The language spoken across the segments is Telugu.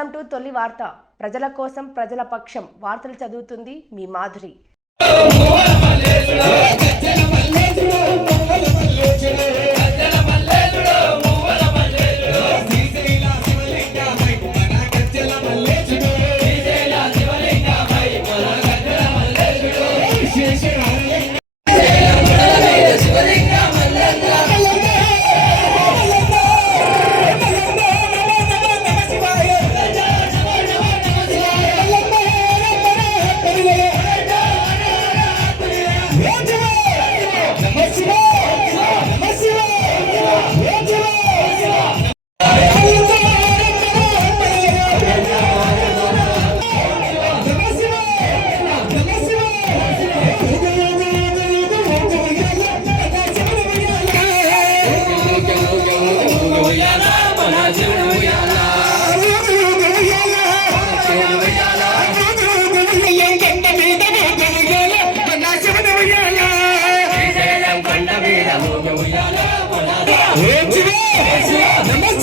వెల్కమ్ టు తొలి వార్త. ప్రజల కోసం ప్రజల పక్షం. వార్తలు చదువుతుంది మీ మాధురి. మల్లేశుడు 왼쪽에! 왼쪽에!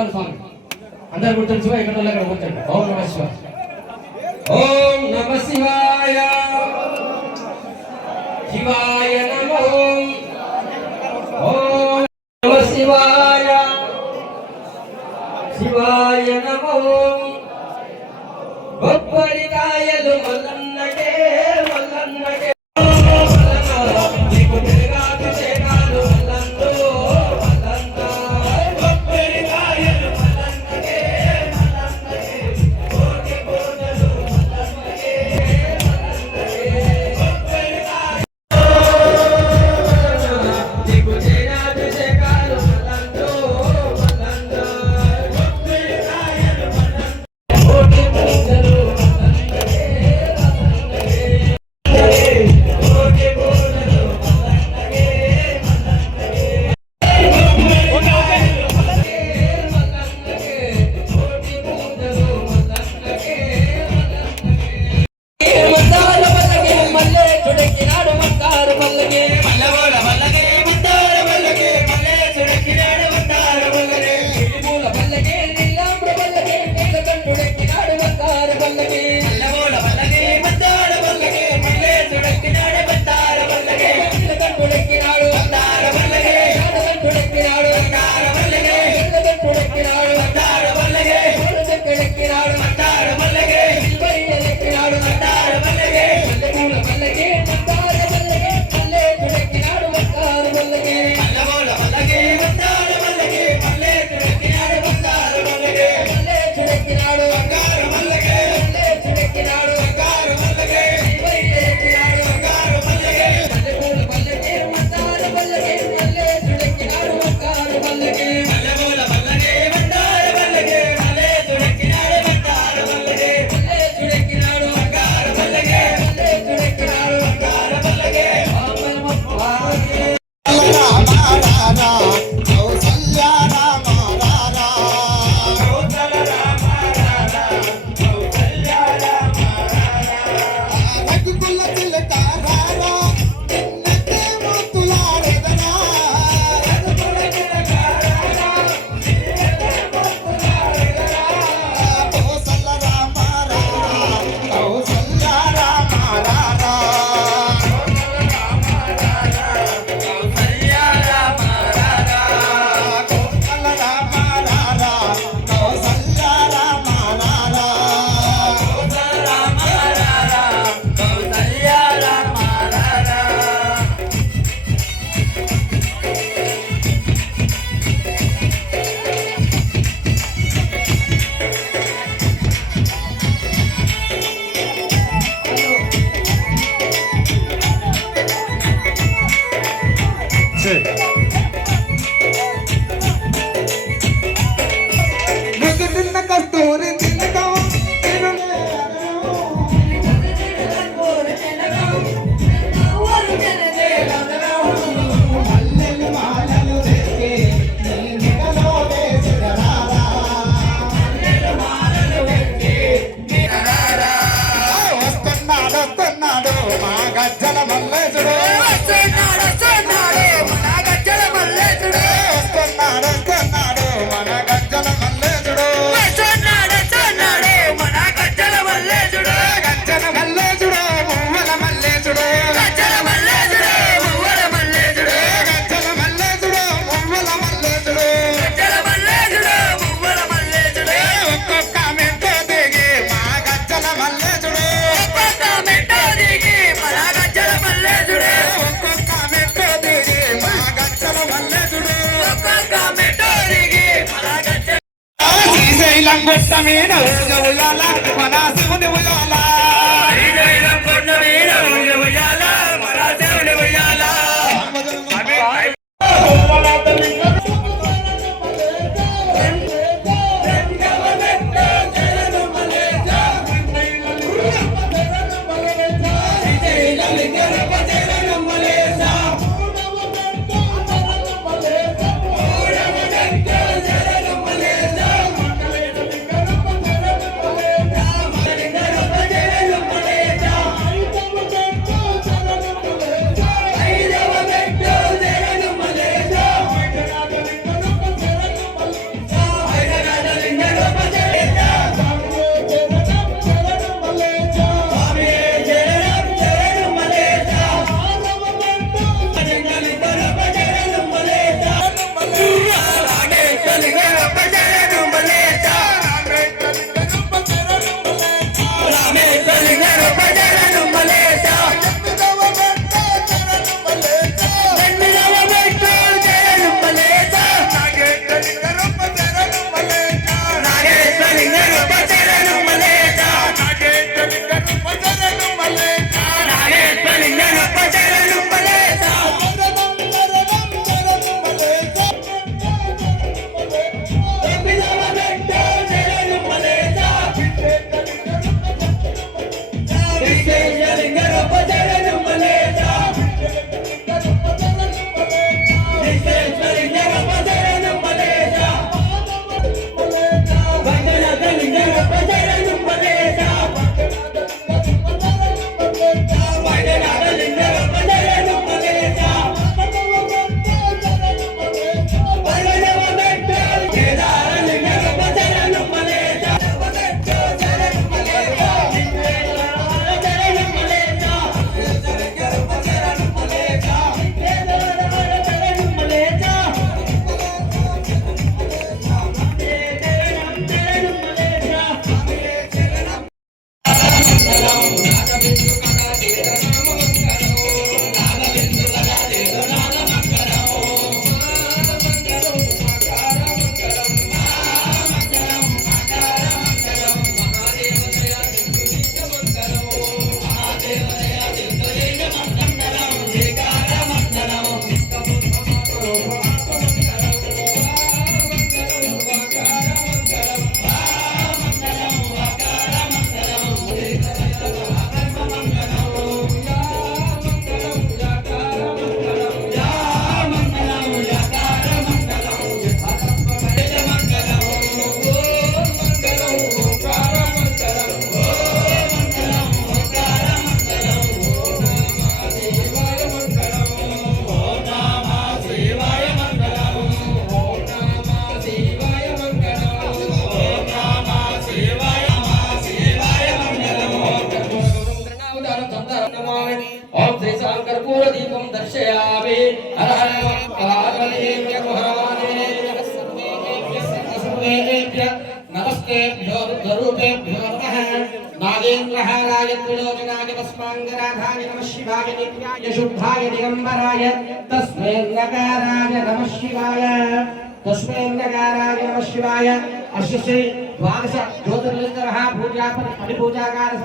ముత్యాల స్వామి. అందరు గుర్తుంచుకో ఇక్కడ వాళ్ళు అక్కడ కూర్చోండి ఓం నమ శివాయ. ఓం నమ శివాయ. శివాయ నమ. ఓం శివాయ. శివాయ నమ. కొబ్బరికాయలు మల్లన్నకే మల్లన్నకే సంఘట్టమైన ఉల్లాల మన नमः नागेन्द्रहाराय त्रिलोचनाय नमः शिवाय शिवाय तस्मै नकाराय शिवाय। अस्य द्वादश ज्योतिर्लिङ्गः पूजा परिपूजाकार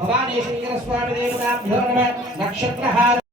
भवानी शङ्करस्वामी देवताभ्यो नमः। नक्षत्रहार